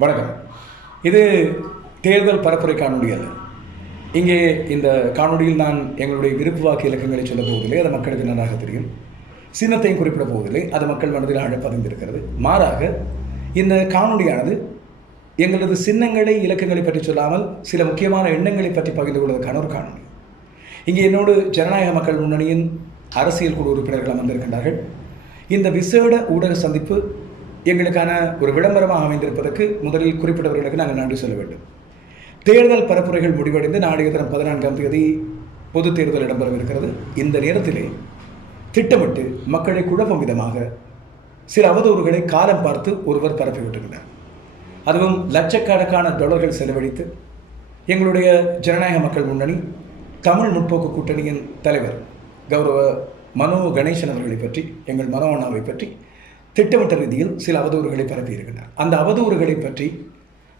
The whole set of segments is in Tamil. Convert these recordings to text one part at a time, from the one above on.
வணக்கம் இது தேர்தல் பரப்புரை காணொலி அல்ல இங்கே இந்த காணொலியில் நான் எங்களுடைய விருப்பு வாக்கு இலக்கங்களை சொல்ல போவதில்லை அது மக்களுக்கு நன்றாக தெரியும் சின்னத்தையும் குறிப்பிட போவதில்லை அது மக்கள் மனதில் அழை பதிந்திருக்கிறது மாறாக இந்த காணொலியானது எங்களது சின்னங்களை இலக்கங்களை பற்றி சொல்லாமல் சில முக்கியமான எண்ணங்களை பற்றி பகிர்ந்து கொள்வதற்கான ஒரு காணொலி இங்கே என்னோடு ஜனநாயக மக்கள் முன்னணியின் அரசியல் குழு உறுப்பினர்கள் அமர்ந்திருக்கின்றார்கள் இந்த விசேட ஊடக சந்திப்பு எங்களுக்கான ஒரு விளம்பரமாக அமைந்திருப்பதற்கு முதலில் குறிப்பிட்டவர்களுக்கு நாங்கள் நன்றி சொல்ல வேண்டும் தேர்தல் பரப்புரைகள் முடிவடைந்து நாளைய தினம் பதினான்காம் தேதி பொது தேர்தல் இடம்பெறவிருக்கிறது இந்த நேரத்திலே திட்டமிட்டு மக்களை குழப்பும் விதமாக சில அவதூறுகளை காலம் பார்த்து ஒருவர் பரப்பிவிட்டிருந்தார் அதுவும் லட்சக்கணக்கான டாலர்கள் செலவழித்து எங்களுடைய ஜனநாயக மக்கள் முன்னணி தமிழ் முற்போக்கு கூட்டணியின் தலைவர் கௌரவ மனோ கணேசன் அவர்களை பற்றி எங்கள் அண்ணாவை பற்றி திட்டமிட்ட ரீதியில் சில அவதூறுகளை இருக்கிறார் அந்த அவதூறுகளை பற்றி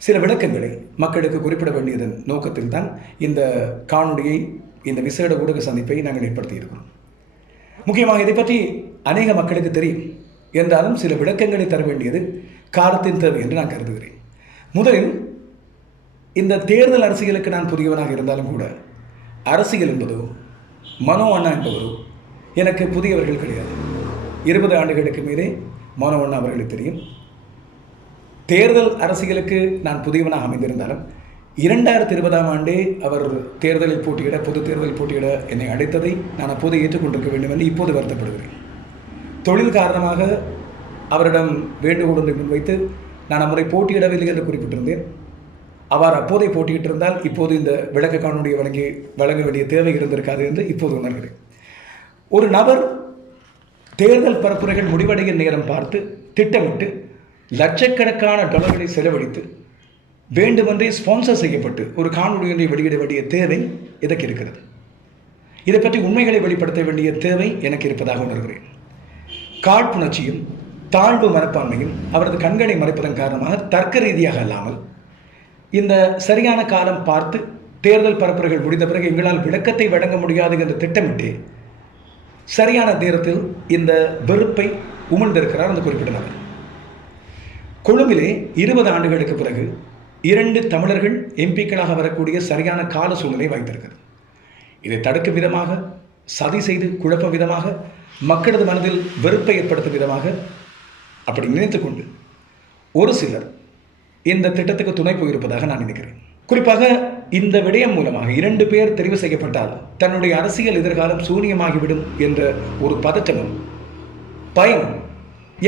சில விளக்கங்களை மக்களுக்கு குறிப்பிட வேண்டியதன் நோக்கத்தில் தான் இந்த காணொலியை இந்த விசேட ஊடக சந்திப்பை நாங்கள் ஏற்படுத்தியிருக்கிறோம் முக்கியமாக இதை பற்றி அநேக மக்களுக்கு தெரியும் என்றாலும் சில விளக்கங்களை தர வேண்டியது காலத்தின் தேவை என்று நான் கருதுகிறேன் முதலில் இந்த தேர்தல் அரசியலுக்கு நான் புதியவனாக இருந்தாலும் கூட அரசியல் என்பதோ மனோ அண்ணா என்பவரோ எனக்கு புதியவர்கள் கிடையாது இருபது ஆண்டுகளுக்கு மேலே மோனவண்ணா அவர்களுக்கு தெரியும் தேர்தல் அரசியலுக்கு நான் புதியவனாக அமைந்திருந்தாலும் இரண்டாயிரத்தி இருபதாம் ஆண்டு அவர் தேர்தலில் போட்டியிட பொது தேர்தலில் போட்டியிட என்னை அடைத்ததை நான் அப்போது ஏற்றுக்கொண்டிருக்க வேண்டும் என்று இப்போது வருத்தப்படுகிறேன் தொழில் காரணமாக அவரிடம் வேண்டுகோள் ஒன்றை முன்வைத்து நான் அவரை போட்டியிடவில்லை என்று குறிப்பிட்டிருந்தேன் அவர் அப்போதை போட்டியிட்டிருந்தால் இப்போது இந்த விளக்க காணொலியை வழங்கி வழங்க வேண்டிய தேவை இருந்திருக்காது என்று இப்போது உணர்கிறேன் ஒரு நபர் தேர்தல் பரப்புரைகள் முடிவடையும் நேரம் பார்த்து திட்டமிட்டு லட்சக்கணக்கான டாலர்களை செலவழித்து வேண்டுமென்றே ஸ்பான்சர் செய்யப்பட்டு ஒரு ஒன்றை வெளியிட வேண்டிய தேவை இதற்கு இருக்கிறது இதை பற்றி உண்மைகளை வெளிப்படுத்த வேண்டிய தேவை எனக்கு இருப்பதாக உணர்கிறேன் காழ்ப்புணர்ச்சியும் தாழ்வு மனப்பான்மையும் அவரது கண்களை மறைப்பதன் காரணமாக தர்க்க ரீதியாக அல்லாமல் இந்த சரியான காலம் பார்த்து தேர்தல் பரப்புரைகள் முடிந்த பிறகு எங்களால் விளக்கத்தை வழங்க முடியாது என்று திட்டமிட்டு சரியான நேரத்தில் இந்த வெறுப்பை உமிழ்ந்திருக்கிறார் அந்த குறிப்பிட்ட நபர் கொழும்பிலே இருபது ஆண்டுகளுக்கு பிறகு இரண்டு தமிழர்கள் எம்பிக்களாக வரக்கூடிய சரியான கால சூழ்நிலை வாய்ந்திருக்கிறது இதை தடுக்கும் விதமாக சதி செய்து குழப்பும் விதமாக மக்களது மனதில் வெறுப்பை ஏற்படுத்தும் விதமாக அப்படி நினைத்து கொண்டு ஒரு சிலர் இந்த திட்டத்துக்கு துணை போயிருப்பதாக நான் நினைக்கிறேன் குறிப்பாக இந்த விடயம் மூலமாக இரண்டு பேர் தெரிவு செய்யப்பட்டால் தன்னுடைய அரசியல் எதிர்காலம் சூனியமாகிவிடும் என்ற ஒரு பதற்றமும் பயம்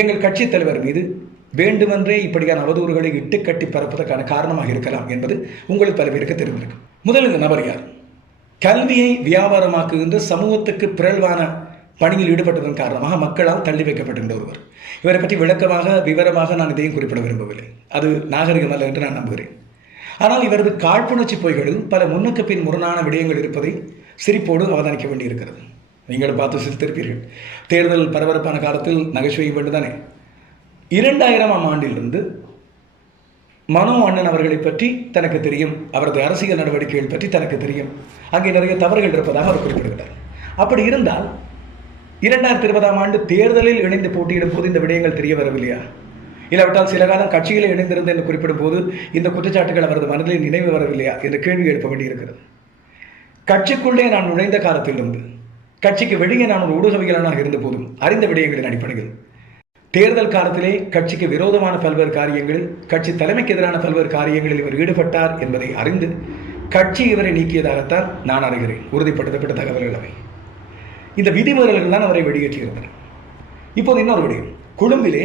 எங்கள் கட்சித் தலைவர் மீது வேண்டுமென்றே இப்படியான அவதூறுகளை இட்டு கட்டி பரப்பதற்கான காரணமாக இருக்கலாம் என்பது உங்கள் பலவேருக்கு தெரிந்திருக்கும் முதல் இந்த நபர் யார் கல்வியை வியாபாரமாக்குகின்ற சமூகத்துக்கு பிறழ்வான பணியில் ஈடுபட்டதன் காரணமாக மக்களால் தள்ளி வைக்கப்பட்டிருந்த ஒருவர் இவரை பற்றி விளக்கமாக விவரமாக நான் இதையும் குறிப்பிட விரும்பவில்லை அது நாகரிகம் அல்ல என்று நான் நம்புகிறேன் ஆனால் இவரது காழ்ப்புணர்ச்சி பொய்களில் பல முன்னுக்கு பின் முரணான விடயங்கள் இருப்பதை சிரிப்போடு அவதானிக்க வேண்டியிருக்கிறது நீங்கள் பார்த்து சிரித்திருப்பீர்கள் தேர்தல் பரபரப்பான காலத்தில் நகைச்சுவை வேண்டுதானே இரண்டாயிரமாம் ஆண்டிலிருந்து மனோ அண்ணன் அவர்களை பற்றி தனக்கு தெரியும் அவரது அரசியல் நடவடிக்கைகள் பற்றி தனக்கு தெரியும் அங்கே நிறைய தவறுகள் இருப்பதாக அவர் குறிப்பிடுகிறார் அப்படி இருந்தால் இரண்டாயிரத்தி இருபதாம் ஆண்டு தேர்தலில் இணைந்து போட்டியிடும் போது இந்த விடயங்கள் தெரிய வரவில்லையா இல்லாவிட்டால் சில காலம் கட்சிகளை இணைந்திருந்தது என்று குறிப்பிடும் போது இந்த குற்றச்சாட்டுகள் அவரது மனதில் நினைவு வரவில்லையா என்று கேள்வி எழுப்ப வேண்டியிருக்கிறது கட்சிக்குள்ளே நான் நுழைந்த காலத்திலிருந்து கட்சிக்கு வெளியே நான் ஒரு ஊடகவியலனாக இருந்த போதும் அறிந்த விடயங்களின் அடிப்படையில் தேர்தல் காலத்திலே கட்சிக்கு விரோதமான பல்வேறு காரியங்களில் கட்சி தலைமைக்கு எதிரான பல்வேறு காரியங்களில் இவர் ஈடுபட்டார் என்பதை அறிந்து கட்சி இவரை நீக்கியதாகத்தான் நான் அறிகிறேன் உறுதிப்படுத்தப்பட்ட தகவல்கள் அவை இந்த விதிமுறைகள் தான் அவரை வெளியேற்றியிருந்தன இப்போது இன்னொரு விடயம் கொழும்பிலே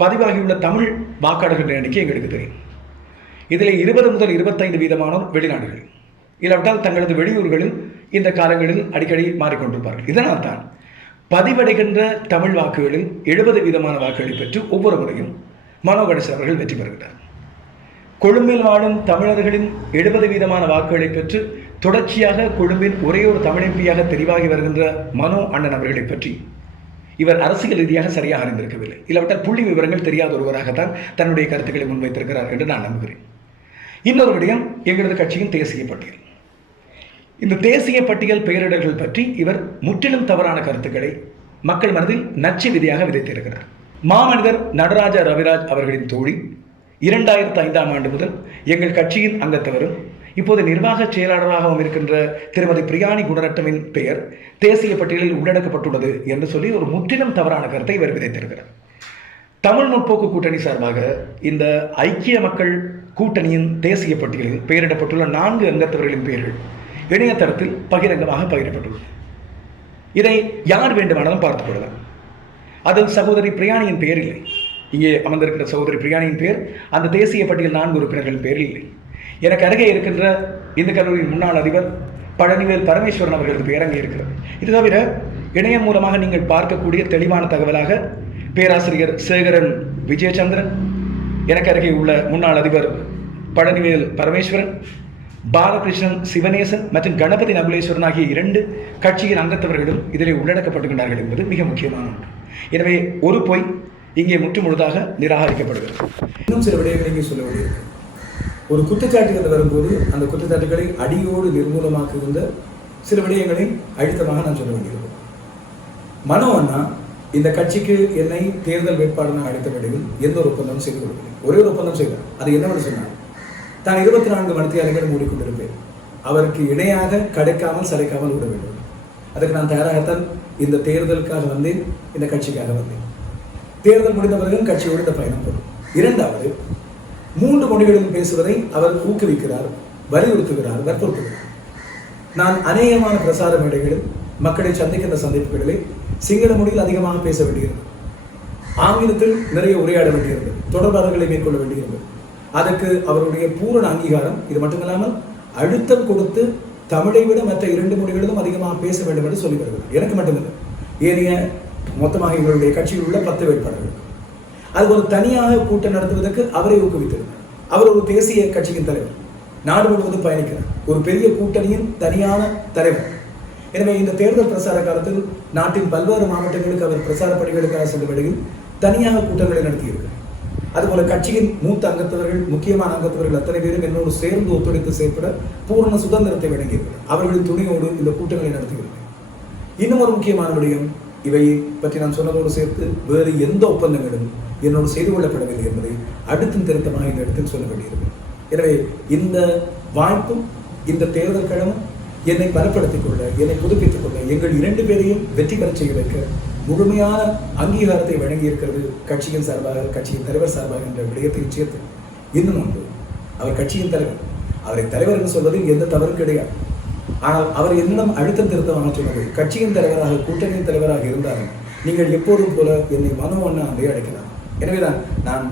பதிவாகியுள்ள தமிழ் வாக்காளர்கள் எண்ணிக்கை எங்களுக்கு தெரியும் இதில் இருபது முதல் இருபத்தைந்து வீதமான வெளிநாடுகள் இல்லாவிட்டால் தங்களது வெளியூர்களில் இந்த காலங்களில் அடிக்கடி மாறிக்கொண்டிருப்பார்கள் இதனால் தான் பதிவடைகின்ற தமிழ் வாக்குகளில் எழுபது வீதமான வாக்குகளை பெற்று ஒவ்வொரு முறையும் மனோ கணேசன் அவர்கள் வெற்றி பெறுகிறார் கொழும்பில் வாழும் தமிழர்களின் எழுபது வீதமான வாக்குகளை பெற்று தொடர்ச்சியாக கொழும்பின் ஒரே ஒரு தமிழ் எம்பியாக தெரிவாகி வருகின்ற மனோ அண்ணன் அவர்களை பற்றி இவர் அரசியல் ரீதியாக சரியாக அறிந்திருக்கவில்லை இல்லாவிட்டால் புள்ளி விவரங்கள் தெரியாத ஒருவராகத்தான் தன்னுடைய கருத்துக்களை முன்வைத்திருக்கிறார் என்று நான் நம்புகிறேன் இன்னொரு விடயம் எங்களது கட்சியின் தேசிய பட்டியல் இந்த தேசிய பட்டியல் பெயரிடல்கள் பற்றி இவர் முற்றிலும் தவறான கருத்துக்களை மக்கள் மனதில் நச்சு விதியாக விதைத்திருக்கிறார் மாமனிதர் நடராஜா ரவிராஜ் அவர்களின் தோழி இரண்டாயிரத்து ஐந்தாம் ஆண்டு முதல் எங்கள் கட்சியின் அங்கத்தவரும் இப்போது நிர்வாக செயலாளராகவும் இருக்கின்ற திருமதி பிரியாணி குணரட்டவின் பெயர் தேசிய பட்டியலில் உள்ளடக்கப்பட்டுள்ளது என்று சொல்லி ஒரு முற்றிலும் தவறான கருத்தை இவர் விதைத்திருக்கிறார் தமிழ் முற்போக்கு கூட்டணி சார்பாக இந்த ஐக்கிய மக்கள் கூட்டணியின் தேசிய பட்டியலில் பெயரிடப்பட்டுள்ள நான்கு அங்கத்தவர்களின் பெயர்கள் இணையதளத்தில் பகிரங்கமாக பகிரப்பட்டுள்ளது இதை யார் வேண்டுமானாலும் பார்த்துக் கொள்ளலாம் அதன் சகோதரி பிரியாணியின் பெயர் இல்லை இங்கே அமர்ந்திருக்கிற சகோதரி பிரியாணியின் பெயர் அந்த தேசிய பட்டியல் நான்கு உறுப்பினர்களின் பெயரில் இல்லை எனக்கு அருகே இருக்கின்ற இந்து கல்லூரியின் முன்னாள் அதிபர் பழனிவேல் பரமேஸ்வரன் அவர்களுக்கு பேரங்க இருக்கிறது இது தவிர இணையம் மூலமாக நீங்கள் பார்க்கக்கூடிய தெளிவான தகவலாக பேராசிரியர் சேகரன் விஜயச்சந்திரன் எனக்கு அருகே உள்ள முன்னாள் அதிபர் பழனிவேல் பரமேஸ்வரன் பாலகிருஷ்ணன் சிவநேசன் மற்றும் கணபதி நகுலேஸ்வரன் ஆகிய இரண்டு கட்சியின் அங்கத்தவர்களும் இதில் உள்ளடக்கப்படுகின்றார்கள் என்பது மிக முக்கியமான ஒன்று எனவே ஒரு பொய் இங்கே முற்று முழுதாக நிராகரிக்கப்படுகிறது இன்னும் சில விடயங்களை இங்கே சொல்ல வேண்டியிருக்கிறது ஒரு குற்றச்சாட்டுகள் வரும்போது அந்த குற்றச்சாட்டுகளை அடியோடு நிர்மூலமாக்குகின்ற சில விடயங்களை அழுத்தமாக நான் சொல்ல வேண்டியது மனோ அண்ணா இந்த கட்சிக்கு என்னை தேர்தல் வேட்பாளராக அழைத்த வேண்டியது எந்த ஒரு ஒப்பந்தமும் செய்து கொடுக்கவில்லை ஒரே ஒரு ஒப்பந்தம் செய்தார் அது என்ன சொன்னார் தான் இருபத்தி நான்கு மணித்தியாளர்கள் மூடிக்கொண்டிருப்பேன் அவருக்கு இணையாக கிடைக்காமல் சளைக்காமல் விட வேண்டும் அதுக்கு நான் தயாராகத்தான் இந்த தேர்தலுக்காக வந்தேன் இந்த கட்சிக்காக வந்தேன் தேர்தல் முடிந்த பிறகு கட்சியோடு இந்த பயணம் போடும் இரண்டாவது மூன்று மொழிகளில் பேசுவதை அவர் ஊக்குவிக்கிறார் வலியுறுத்துகிறார் வற்புறுத்துகிறார் நான் அநேகமான பிரசார மேடைகளில் மக்களை சந்திக்கின்ற சந்திப்புகளிலே சிங்கள மொழியில் அதிகமாக பேச வேண்டியிருந்தது ஆங்கிலத்தில் நிறைய உரையாட வேண்டியிருந்தது தொடர்பாளர்களை மேற்கொள்ள வேண்டியிருந்தது அதற்கு அவருடைய பூரண அங்கீகாரம் இது மட்டுமில்லாமல் அழுத்தம் கொடுத்து தமிழை விட மற்ற இரண்டு மொழிகளிலும் அதிகமாக பேச வேண்டும் என்று சொல்லி வருகிறார் எனக்கு மட்டுமில்லை ஏனைய மொத்தமாக எங்களுடைய கட்சியில் உள்ள பத்து வேட்பாளர்கள் அது ஒரு தனியாக கூட்டம் நடத்துவதற்கு அவரை ஊக்குவித்திருந்தார் அவர் ஒரு தேசிய கட்சியின் தலைவர் நாடு முழுவதும் பயணிக்கிறார் ஒரு பெரிய கூட்டணியின் தனியான தலைவர் எனவே இந்த தேர்தல் பிரசார காலத்தில் நாட்டின் பல்வேறு மாவட்டங்களுக்கு அவர் பிரசார பணிகளுக்காக சென்ற வழியில் தனியாக கூட்டங்களை நடத்தியிருக்கிறார் அதுபோல கட்சியின் மூத்த அங்கத்தவர்கள் முக்கியமான அங்கத்தவர்கள் அத்தனை பேரும் என்னோடு சேர்ந்து ஒத்துழைத்து செயற்பட பூர்ண சுதந்திரத்தை வழங்கியிருக்கிறார் அவர்களின் துணையோடு இந்த கூட்டங்களை நடத்தியிருக்கிறார் இன்னும் ஒரு முக்கியமான விடயம் இவை பற்றி நான் சொன்னதோடு சேர்த்து வேறு எந்த ஒப்பந்தங்களும் என்னோடு செய்து கொள்ளப்படவில்லை என்பதை அடுத்தும் திருத்தமாக இந்த இடத்தில் சொல்ல வேண்டியிருக்கும் எனவே இந்த வாய்ப்பும் இந்த தேர்தல் கடமும் என்னை பலப்படுத்திக் கொள்ள என்னை புதுப்பித்துக் கொள்ள எங்கள் இரண்டு பேரையும் வெற்றி பெற செய்ய வைக்க முழுமையான அங்கீகாரத்தை வழங்கியிருக்கிறது கட்சியின் சார்பாக கட்சியின் தலைவர் சார்பாக என்ற விடயத்தை சேர்த்து இன்னும் ஒன்று அவர் கட்சியின் தலைவர் அவரை தலைவர் என்று சொல்வதில் எந்த தவறும் கிடையாது ஆனால் அவர் இன்னும் அழுத்தம் திருத்தமாக சொன்னது கட்சியின் தலைவராக கூட்டணியின் தலைவராக இருந்தாலும் நீங்கள் எப்போதும் போல என்னை மனோ அண்ணா அந்தே அழைக்கலாம் எனவேதான் நான்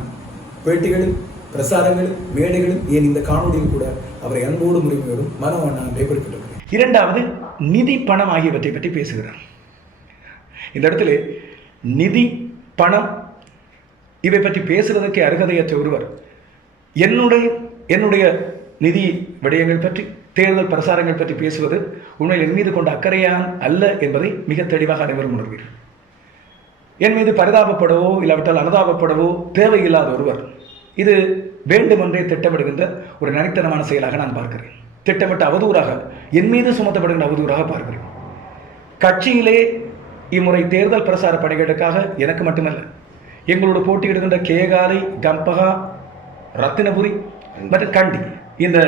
பேட்டிகளில் பிரசாரங்கள் மேடைகளில் ஏன் இந்த காணொலியில் கூட அவரை அன்போடு முறைமையோடும் மனோ அண்ணா அன்றே குறிப்பிட்டிருக்கிறேன் இரண்டாவது நிதி பணம் ஆகியவற்றை பற்றி பேசுகிறார் இந்த இடத்துல நிதி பணம் இவை பற்றி பேசுவதற்கே அருகதையற்ற ஒருவர் என்னுடைய என்னுடைய நிதி விடயங்கள் பற்றி தேர்தல் பிரசாரங்கள் பற்றி பேசுவது உண்மையில் என் மீது கொண்ட அக்கறையான் அல்ல என்பதை மிக தெளிவாக அனைவரும் உணர்வீர்கள் என் மீது பரிதாபப்படவோ இல்லாவிட்டால் அனுதாபப்படவோ தேவையில்லாத ஒருவர் இது வேண்டுமென்றே திட்டமிடுகின்ற ஒரு நனித்தனமான செயலாக நான் பார்க்கிறேன் திட்டமிட்ட அவதூறாக என் மீது சுமத்தப்படுகின்ற அவதூறாக பார்க்கிறேன் கட்சியிலே இம்முறை தேர்தல் பிரசார பணிகளுக்காக எனக்கு மட்டுமல்ல எங்களோடு போட்டியிடுகின்ற கேகாலை கம்பகா ரத்தினபுரி மற்றும் கண்டி இந்த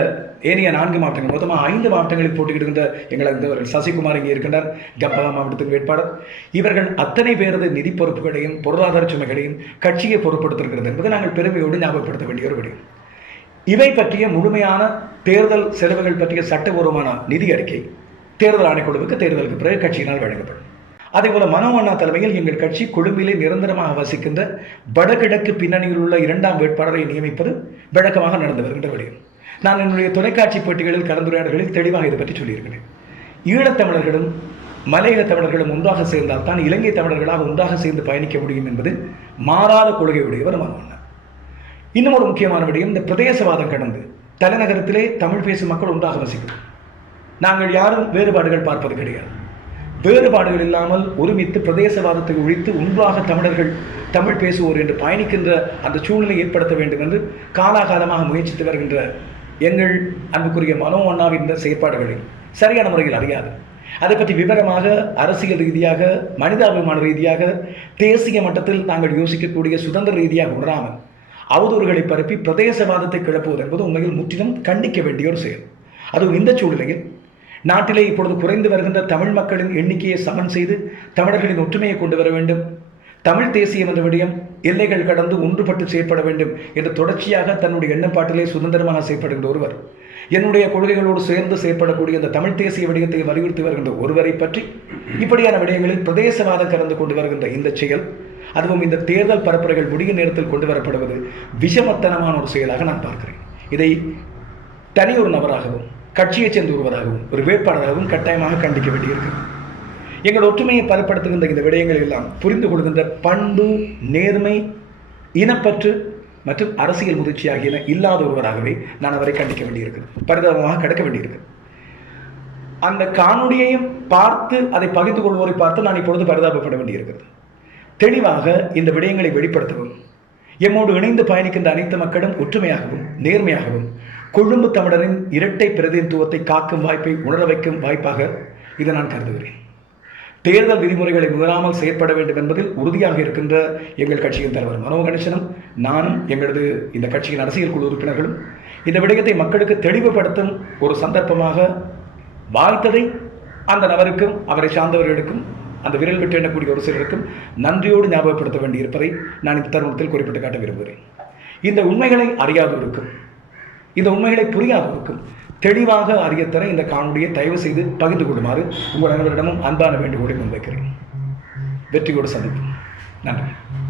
ஏனைய நான்கு மாவட்டங்கள் மொத்தமாக ஐந்து மாவட்டங்களில் இருந்த எங்களது சசிகுமார் இங்கே இருக்கின்றார் கம்பகா மாவட்டத்தின் வேட்பாளர் இவர்கள் அத்தனை பேரது நிதி பொறுப்புகளையும் பொருளாதார சுமைகளையும் கட்சியை பொருட்படுத்திருக்கிறது என்பதை நாங்கள் பெருமையோடு ஞாபகப்படுத்த வேண்டிய ஒரு விடயம் இவை பற்றிய முழுமையான தேர்தல் செலவுகள் பற்றிய சட்டபூர்வமான நிதி அறிக்கை தேர்தல் ஆணைக்குழுவுக்கு தேர்தலுக்கு பிறகு கட்சியினால் வழங்கப்படும் அதே போல மனோமன்னா தலைமையில் எங்கள் கட்சி கொழும்பிலே நிரந்தரமாக வசிக்கின்ற வடகிழக்கு பின்னணியில் உள்ள இரண்டாம் வேட்பாளரை நியமிப்பது வழக்கமாக நடந்து வருகின்ற விடயம் நான் என்னுடைய தொலைக்காட்சி போட்டிகளில் கலந்துரையாடல்களில் தெளிவாக இதை பற்றி சொல்லியிருக்கிறேன் ஈழத்தமிழர்களும் மலையக தமிழர்களும் ஒன்றாக சேர்ந்தால் தான் இலங்கை தமிழர்களாக ஒன்றாக சேர்ந்து பயணிக்க முடியும் என்பது மாறாத கொள்கையுடைய வருமானம் இன்னும் ஒரு முக்கியமான விடயம் இந்த பிரதேசவாதம் கடந்து தலைநகரத்திலே தமிழ் பேசும் மக்கள் ஒன்றாக வசிக்கும் நாங்கள் யாரும் வேறுபாடுகள் பார்ப்பது கிடையாது வேறுபாடுகள் இல்லாமல் ஒருமித்து பிரதேசவாதத்தை ஒழித்து ஒன்றாக தமிழர்கள் தமிழ் பேசுவோர் என்று பயணிக்கின்ற அந்த சூழ்நிலை ஏற்படுத்த வேண்டும் என்று காலாகாலமாக முயற்சித்து வருகின்ற எங்கள் அன்புக்குரிய மனோ அண்ணாவின் செயற்பாடுகளை சரியான முறையில் அறியாது அதை பற்றி விவரமாக அரசியல் ரீதியாக மனிதாபிமான ரீதியாக தேசிய மட்டத்தில் நாங்கள் யோசிக்கக்கூடிய சுதந்திர ரீதியாக உணராமல் அவதூறுகளை பரப்பி பிரதேசவாதத்தை கிளப்புவது என்பது உண்மையில் முற்றிலும் கண்டிக்க வேண்டிய ஒரு செயல் அதுவும் இந்த சூழ்நிலையில் நாட்டிலே இப்பொழுது குறைந்து வருகின்ற தமிழ் மக்களின் எண்ணிக்கையை சமன் செய்து தமிழர்களின் ஒற்றுமையை கொண்டு வர வேண்டும் தமிழ் தேசியம் என்ற விடயம் எல்லைகள் கடந்து ஒன்றுபட்டு செயற்பட வேண்டும் என்று தொடர்ச்சியாக தன்னுடைய எண்ணப்பாட்டிலே சுதந்திரமாக செயற்படுகின்ற ஒருவர் என்னுடைய கொள்கைகளோடு சேர்ந்து செயற்படக்கூடிய இந்த தமிழ் தேசிய விடயத்தை வலியுறுத்தி வருகின்ற ஒருவரை பற்றி இப்படியான விடயங்களில் பிரதேசவாதம் கலந்து கொண்டு வருகின்ற இந்த செயல் அதுவும் இந்த தேர்தல் பரப்புரைகள் முடிய நேரத்தில் கொண்டு வரப்படுவது விஷமத்தனமான ஒரு செயலாக நான் பார்க்கிறேன் இதை தனி ஒரு நபராகவும் கட்சியைச் சேர்ந்து வருவதாகவும் ஒரு வேட்பாளராகவும் கட்டாயமாக கண்டிக்க வேண்டியிருக்கிறேன் எங்கள் ஒற்றுமையை பலப்படுத்துகின்ற இந்த விடயங்கள் எல்லாம் புரிந்து கொள்கின்ற பண்பு நேர்மை இனப்பற்று மற்றும் அரசியல் முதிர்ச்சி ஆகியன இல்லாத ஒருவராகவே நான் அவரை கண்டிக்க வேண்டியிருக்கிறது பரிதாபமாக கடக்க வேண்டியிருக்கு அந்த காணொலியையும் பார்த்து அதை பகிர்ந்து கொள்வோரை பார்த்து நான் இப்பொழுது பரிதாபப்பட வேண்டியிருக்கிறது தெளிவாக இந்த விடயங்களை வெளிப்படுத்தவும் எம்மோடு இணைந்து பயணிக்கின்ற அனைத்து மக்களும் ஒற்றுமையாகவும் நேர்மையாகவும் கொழும்பு தமிழரின் இரட்டை பிரதிநிதித்துவத்தை காக்கும் வாய்ப்பை உணர வைக்கும் வாய்ப்பாக இதை நான் கருதுகிறேன் தேர்தல் விதிமுறைகளை மீறாமல் செயற்பட வேண்டும் என்பதில் உறுதியாக இருக்கின்ற எங்கள் கட்சியின் தலைவர் மனோ கணேசனும் நானும் எங்களது இந்த கட்சியின் அரசியல் குழு உறுப்பினர்களும் இந்த விடயத்தை மக்களுக்கு தெளிவுபடுத்தும் ஒரு சந்தர்ப்பமாக வாழ்த்ததை அந்த நபருக்கும் அவரை சார்ந்தவர்களுக்கும் அந்த விரல் விட்டு எண்ணக்கூடிய ஒரு சிலருக்கும் நன்றியோடு ஞாபகப்படுத்த வேண்டியிருப்பதை நான் இந்த தருணத்தில் குறிப்பிட்டு காட்ட விரும்புகிறேன் இந்த உண்மைகளை அறியாதவருக்கும் இந்த உண்மைகளை புரியாதவருக்கும் தெளிவாக அறியத்தர இந்த காணொலியை தயவு செய்து பகிர்ந்து கொள்ளுமாறு உங்கள் அனைவரிடமும் அன்பான வேண்டுகோளை முன்வைக்கிறேன் வெற்றியோடு சந்திப்போம் நன்றி